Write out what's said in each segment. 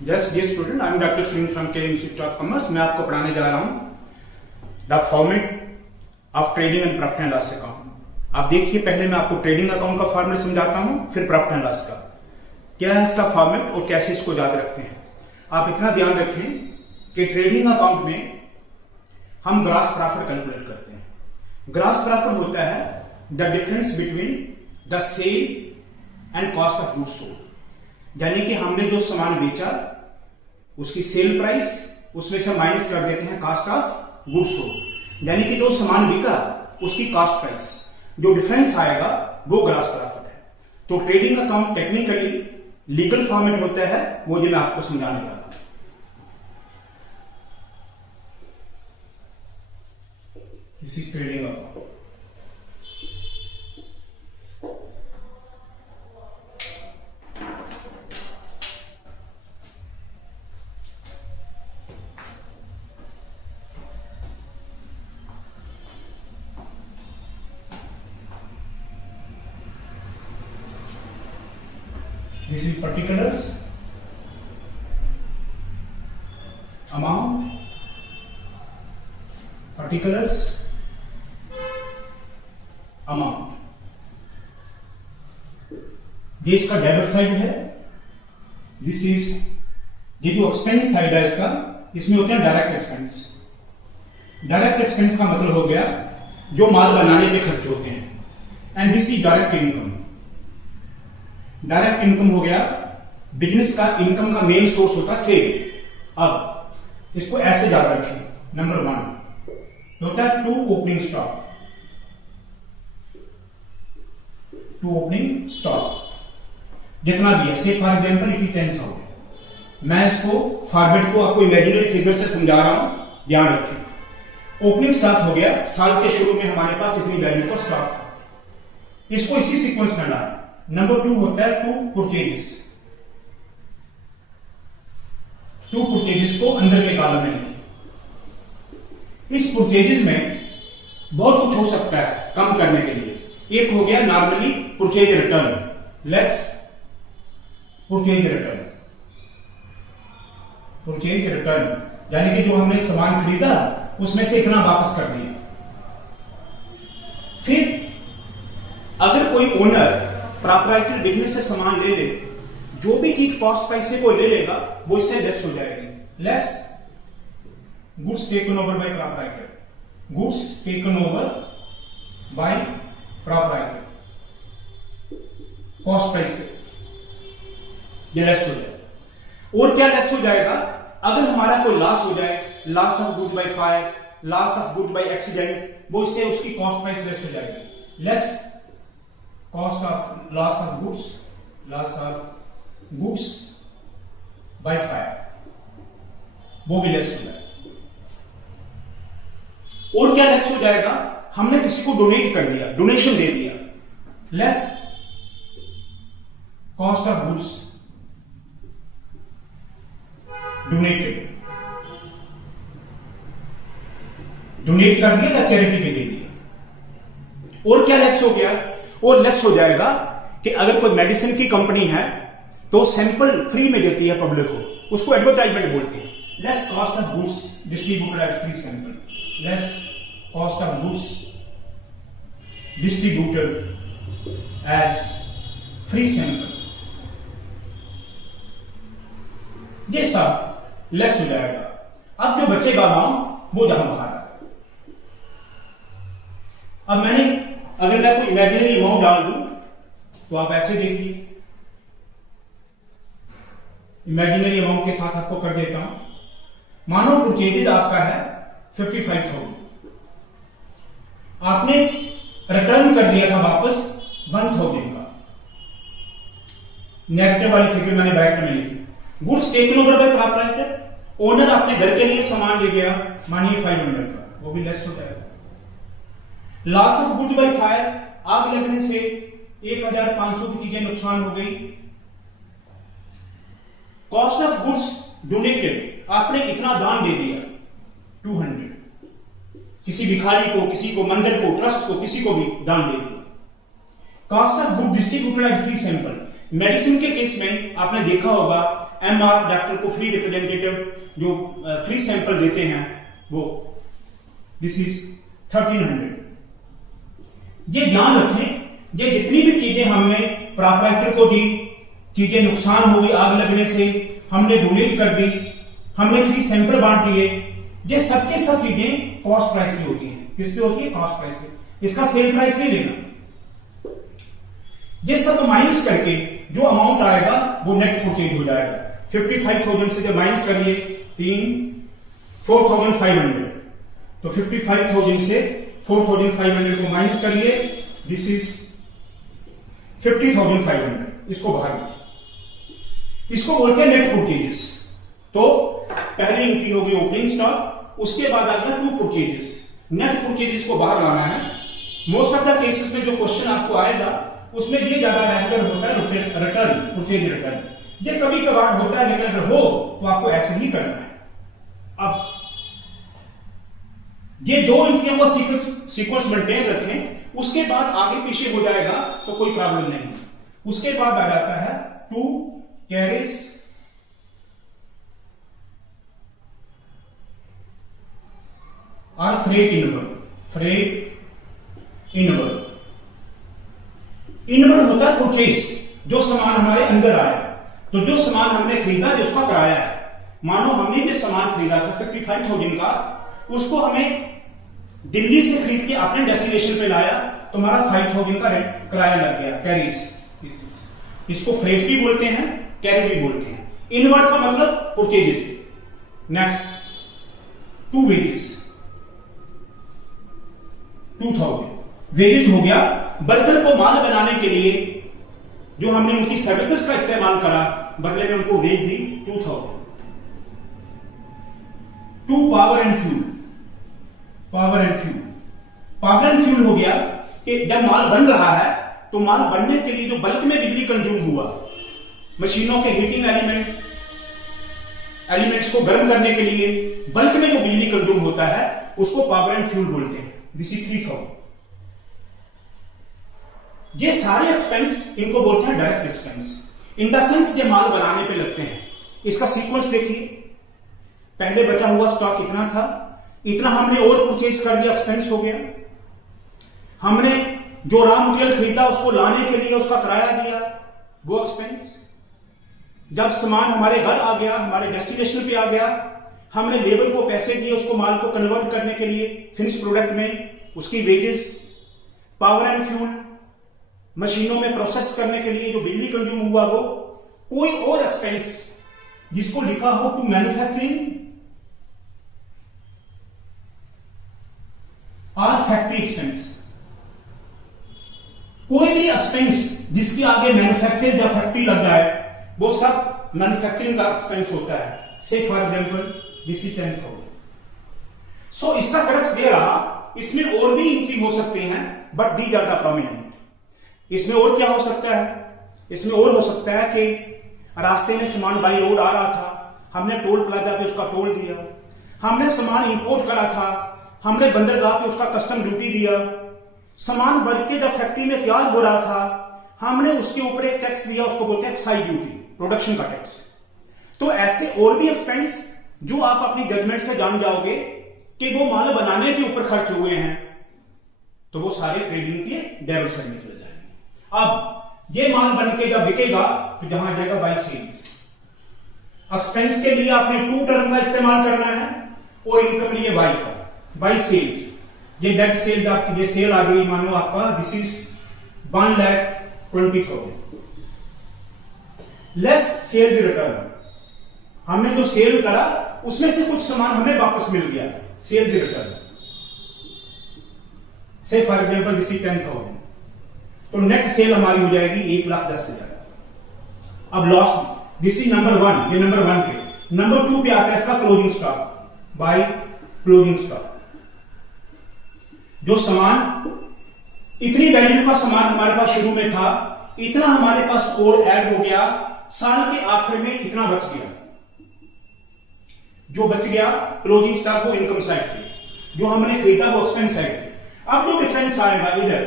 Yes, dear student, I am Dr. Sunil from K Institute of Commerce. मैं आपको पढ़ाने जा रहा हूँ the format of trading and profit and loss account. आप देखिए, पहले मैं आपको ट्रेडिंग अकाउंट का फॉर्मेट समझाता हूँ, फिर प्रॉफिट एंड लॉस का क्या है इसका फॉर्मेट और कैसे इसको याद रखते हैं। आप इतना ध्यान रखें कि ट्रेडिंग अकाउंट में हम ग्रॉस प्रॉफिट कैलकुलेट करते हैं। ग्रॉस प्रॉफिट होता है the difference between the sale and cost of goods sold, यानी कि हमने जो सामान बेचा उसकी सेल प्राइस, उसमें से माइनस कर देते हैं कॉस्ट ऑफ गुड्स सोल्ड, यानी कि जो सामान बिका उसकी कॉस्ट प्राइस, जो डिफरेंस आएगा वो ग्रॉस प्रॉफिट है। तो trading account technically legal format होता है, वो जो मैं आपको समझाने जा रहा हूं। This is trading account. This is particulars, amount, particulars, amount। ये इसका डेबिट साइड है। दिस इज ये जो एक्सपेंस साइड है इसका, इसमें होते हैं डायरेक्ट एक्सपेंस। डायरेक्ट एक्सपेंस का मतलब हो गया जो माल बनाने पे खर्च होते हैं, and this is direct income. Direct income हो गया बिजनेस का इनकम का मेन सोर्स होता है सेल। अब इसको ऐसे याद रखें। नंबर 1 होता है to opening stock. To opening stock जितना भी है, से फॉर एग्जाम्पल इट इज 10,000। मैं इसको फॉर्मेट को आपको इमेजिनरी फिगर से समझा रहा हूं, ध्यान रखें। ओपनिंग स्टॉक हो गया, साल के शुरू में हमारे पास इतनी वैल्यू का स्टॉक था, इसको इसी सीक्वेंस में लाए। नंबर 2 होता है टू परचेजेस। टू परचेजेस को अंदर के कॉलम में लिखिए। इस परचेजेस में बहुत कुछ हो सकता है कम करने के लिए। एक हो गया normally purchase return, less purchase return. Purchase return यानी कि जो हमने सामान खरीदा उसमें से इतना वापस कर दिया। फिर अगर कोई ओनर प्रोप्राइटरी बिजनेस से सामान ले ले, जो भी चीज कॉस्ट प्राइस से वो ले लेगा वो इससे लेस हो जाएगी। Less goods taken over by proprietor. Goods taken over by proprietor cost price पे ये लेस हो जाएगा। और क्या लेस हो जाएगा? अगर हमारा कोई लॉस हो जाए, loss of good by fire, loss of good by accident, वो इससे उसकी कॉस्ट प्राइस लेस हो जाएगी। Less cost of loss of goods by fire, वो भी लेस हो जाएगा। और क्या लेस हो जाएगा? हमने किसी को डोनेट कर दिया, डोनेशन दे दिया, less cost of goods donated. Donate कर दिया या चैरिटी पे दे दिया। और क्या लेस हो गया? और लेस हो जाएगा कि अगर कोई मेडिसिन की कंपनी है तो सैंपल फ्री में देती है पब्लिक को, उसको एडवर्टाइजमेंट बोलते हैं। Less cost of goods distributed as free sample. Less cost of goods distributed as free sample, ये सब लेस हो जाएगा। अब जो बचेगा अमाउंट वो जहां बाहर है। अब अगर मैं कोई इमेजिनरी अमाउंट डाल दूं तो आप ऐसे देखिए, इमेजिनरी अमाउंट के साथ आपको कर देता हूं। मानो परचेजेज आपका है 55,000, आपने रिटर्न कर दिया था वापस 1,000 का। नेगेटिव वाली फिगर मैंने ब्रैकेट में लिखी। Goods taken over by proprietor, owner अपने घर के लिए सामान ले गया, मानिए 500 का, वो भी लेस हो जाएगा। Loss of good by fire, आग लगने से 1,500 की चीजें नुकसान हो गई। कॉस्ट ऑफ गुड्स डोनेटेड, आपने इतना दान दे दिया 200, किसी भिखारी को, किसी को, मंदिर को, ट्रस्ट को, किसी को भी दान दे दिया। Cost of good distributed at free sample, medicine के केस में आपने देखा होगा MR डॉक्टर को फ्री रिप्रेजेंटेटिव जो फ्री सैंपल देते हैं वो दिस इज 1300। ये ध्यान रखें, ये जितनी भी चीजें हमने प्रोप्राइटर को दी, चीजें नुकसान हो गई आग लगने से, हमने डोनेट कर दी, हमने फ्री सैंपल बांट दिए, ये सब के सब चीजें कॉस्ट प्राइस की होती हैं। किस पे होती है? कॉस्ट प्राइस पे। इसका सेल प्राइस नहीं लेना। ये सब माइनस करके जो अमाउंट आएगा वो नेट परचेज हो जाएगा। 55,000 से जब माइनस करिए 4,500, तो 55,000 से 4,500 को माइनस करिए, दिस इज 50,500। इसको बाहर, इसको बोलते हैं नेट परचेजेस। तो पहले एंट्री होगी ओपनिंग स्टॉक, उसके बाद आता है टू परचेजेस। नेट परचेजेस को बाहर लाना है। मोस्ट ऑफ द केसेस में जो क्वेश्चन आपको आएगा उसमें ये ज्यादा रेगुलर होता है रिटर्न, परचेज रिटर्न। ये कभी कभार होता है, लेकिन अगर हो तो आपको ऐसे ही करना है। अब ये दो एंट्रियों का सीक्वेंस मेंटेन रखें, उसके बाद आगे पीछे हो जाएगा तो कोई प्रॉब्लम नहीं। उसके बाद आ जाता है टू कैरेज और freight inward. Freight inward, inward होता है परचेज, जो सामान हमारे अंदर आया। तो जो सामान हमने खरीदा जिसका किराया है, मानो हमने जो सामान खरीदा था 55,000 का, उसको हमें दिल्ली से खरीद के अपने डेस्टिनेशन पे लाया तो हमारा 5,000 का किराया लग गया, कैरीज। इसको फ्रेट भी बोलते हैं, कैरी भी बोलते हैं। इनवर्ड का मतलब purchases. Next to wages, 2,000 wages हो गया। वर्कर को माल बनाने के लिए जो हमने उनकी सर्विसेज का इस्तेमाल करा, बदले में उनको वेज दी 2,000। To power and fuel, power and fuel. Power and fuel हो गया कि जब माल बन रहा है तो माल बनने के लिए जो बल्क में बिजली कंज्यूम हुआ, मशीनों के हीटिंग एलिमेंट्स को गर्म करने के लिए बल्क में जो बिजली कंज्यूम होता है उसको पावर एंड फ्यूल बोलते हैं। This is 3,000। ये सारे एक्सपेंस इनको बोलते हैं direct expense. In the sense ये माल बनाने पे लगते हैं। इसका सीक्वेंस देखिए, पहले बचा हुआ स्टॉक इतना था, इतना हमने और परचेज कर दिया, एक्सपेंस हो गया। हमने जो रॉ मटेरियल खरीदा उसको लाने के लिए उसका किराया दिया, वो एक्सपेंस। जब सामान हमारे घर आ गया, हमारे डेस्टिनेशन पे आ गया, हमने लेबर को पैसे दिए उसको माल को कन्वर्ट करने के लिए फिनिश प्रोडक्ट में, उसकी वेजेस। पावर एंड फ्यूल, मशीनों में प्रोसेस करने के लिए जो बिजली कंज्यूम हुआ वो। कोई और एक्सपेंस जिसको लिखा हो टू मैन्युफैक्चरिंग और फैक्ट्री एक्सपेंस। कोई भी एक्सपेंस जिसके आगे मैन्युफैक्चर या फैक्ट्री लग जाए वो सब मैन्युफैक्चरिंग का एक्सपेंस होता है। से फॉर एग्जांपल दिस इज 10,000। सो इसका करेक्ट दे रहा, इसमें और भी इंक्री हो सकते हैं बट दी ज्यादा प्रोमिनेंट। इसमें और क्या हो सकता है? इसमें और हो सकता है कि रास्ते में सामान बाई रोड आ रहा था, हमने टोल प्लाजा पे उसका टोल दिया। हमने सामान इंपोर्ट करा था, हमने बंदरगाह पे उसका कस्टम ड्यूटी दिया। सामान बन के जब फैक्ट्री में तैयार हो रहा था, हमने उसके ऊपर एक टैक्स दिया, उसको बोलते हैं एक्साइज ड्यूटी, प्रोडक्शन का टैक्स। तो ऐसे और भी एक्सपेंस जो आप अपनी जजमेंट से जान जाओगे कि वो माल बनाने के ऊपर खर्च हुए हैं, तो वो सारे ट्रेडिंग के डेबिट साइड में चले जाएंगे। अब ये माल बन के जब बिकेगा तो जहां जाएगा बाई सेल्स। एक्सपेंस के लिए आपने टू टर्म का इस्तेमाल करना है और इनकम लिए वाई का, बाई सेल्स। ये नेट सेल, आपकी ये सेल आ गई, मानो आपका this is 1,20,000 less sale the return. हमने जो सेल करा उसमें से कुछ सामान हमें वापस मिल गया, सेल द रिटर्न। से फॉर एग्जांपल दिस इज 10,000, तो नेट सेल हमारी हो जाएगी 1,10,000। अब लॉस्ट, दिस इज नंबर 1, ये नंबर 1 पे। नंबर 2 पे आता है इसका closing stock, by closing stock. जो सामान, इतनी वैल्यू का सामान हमारे पास शुरू में था, इतना हमारे पास और ऐड हो गया, साल के आखिर में इतना बच गया। जो बच गया क्लोजिंग स्टॉक वो इनकम साइड पे, जो हमने खरीदा वो एक्सपेंस साइड पे। अब जो डिफरेंस आएगा इधर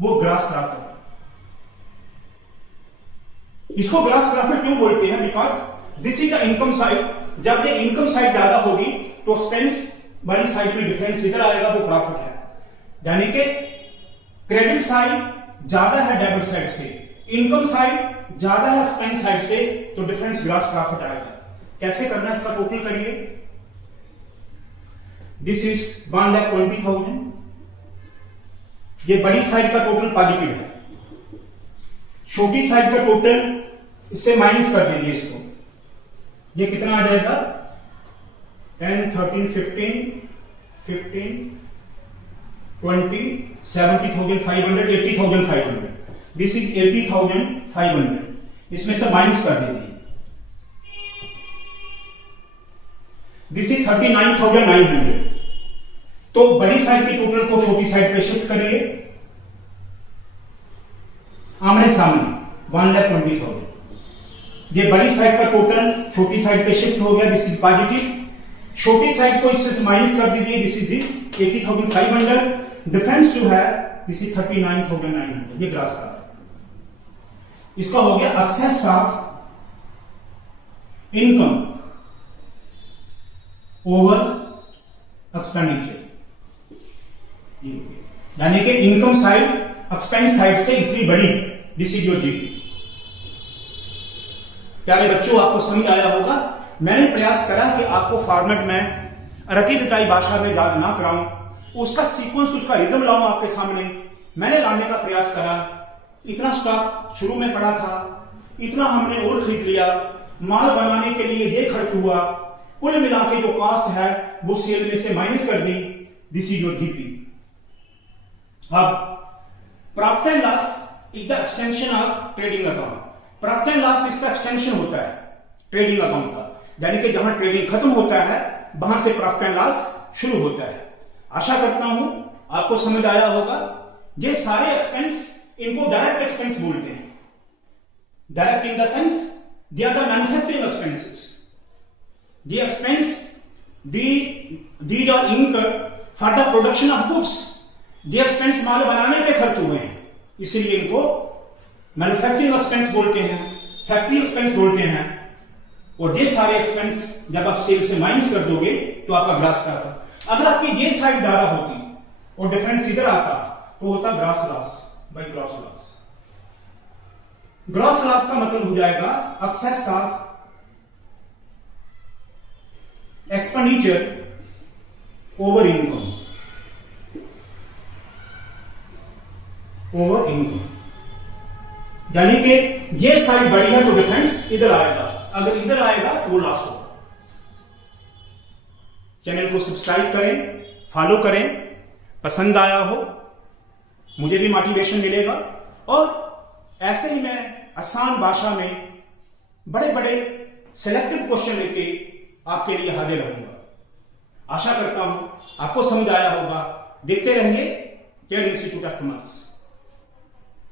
वो ग्रॉस प्रॉफिट। इसको ग्रॉस प्रॉफिट क्यों बोलते हैं? Because this is the income side. जब ये इनकम साइड ज्यादा होगी तो एक्सपेंस वाली साइड में डिफरेंस इधर आएगा, वो प्रॉफिट है। यानी कि क्रेडिट साइड ज्यादा है डेबिट साइड से, इनकम साइड ज्यादा है एक्सपेंस साइड से, तो डिफरेंस ग्रॉस प्रॉफिट आएगा। कैसे करना है इसका टोटल करिए। This is 1,20,000। ये बड़ी साइड का टोटल पॉजिटिव है, छोटी साइड का टोटल इससे माइनस कर दीजिए इसको। ये कितना आ जाएगा? 10, 13, 15, 20, 70,500, 80,500। This is 80,500। इसमें से माइनस कर दीजिए। This is 39,900। तो बड़ी साइड की टोटल को छोटी साइड पे शिफ्ट करिए, आमने सामने 1,20,000। ये बड़ी साइड का टोटल छोटी साइड पे शिफ्ट हो गया, दिस इज पॉजिटिव। छोटी साइड को इससे माइनस कर दीजिए, दिस इज दिस 80,500। डिफरेंस जो है दिस इज 39,900। ये ग्रॉस प्रॉफिट। इसका हो गया excess of income over expenditure. यानी कि इनकम साइड एक्सपेंस साइड से इतनी बड़ी है। This is your GP. प्यारे बच्चों, आपको समझ आया होगा। मैंने प्रयास करा कि आपको फॉर्मेट में रटी रटाई भाषा में याद ना कराऊं, उसका सीक्वेंस, उसका रिदम लाऊं आपके सामने। मैंने लाने का प्रयास करा। इतना स्टॉक शुरू में पड़ा था, इतना हमने और खरीद लिया, माल बनाने के लिए ये खर्च हुआ, कुल मिला के जो कॉस्ट है वो सेल में से माइनस कर दी। This is your GP. अब profit and loss is the extension of trading account. Profit and loss इसका एक्सटेंशन होता है ट्रेडिंग अकाउंट का, यानी कि जहां ट्रेडिंग खत्म होता है वहां से प्रॉफिट एंड लॉस शुरू होता है। आशा करता हूं आपको समझ आया होगा। ये सारे एक्सपेंस, इनको डायरेक्ट एक्सपेंस बोलते हैं। Direct in the sense they are the manufacturing expenses. The expense these are incurred for the production of goods। ये एक्सपेंस माल बनाने पे खर्च हुए हैं, इसलिए इनको मैन्युफैक्चरिंग एक्सपेंस बोलते हैं, फैक्ट्री एक्सपेंस बोलते हैं। और ये सारे एक्सपेंस जब आप सेल से माइनस कर दोगे तो आपका ग्रॉस प्रॉफिट। अगर आपकी ये साइड ज्यादा होती और डिफरेंस इधर आता तो होता gross loss by gross loss. Gross loss का मतलब हो जाएगा excess of expenditure over income. Over income यानी कि ये साइड बड़ी है तो डिफरेंस इधर आएगा, अगर इधर आएगा तो वो लॉस होगा। चैनल को सब्सक्राइब करें, फॉलो करें। पसंद आया हो मुझे भी मोटिवेशन मिलेगा, और ऐसे ही मैं आसान भाषा में बड़े बड़े सिलेक्टेड क्वेश्चन लेके आपके लिए हाजिर रहूंगा। आशा करता हूं आपको समझ आया होगा। देखते रहिए केयर इंस्टीट्यूट ऑफ कॉमर्स।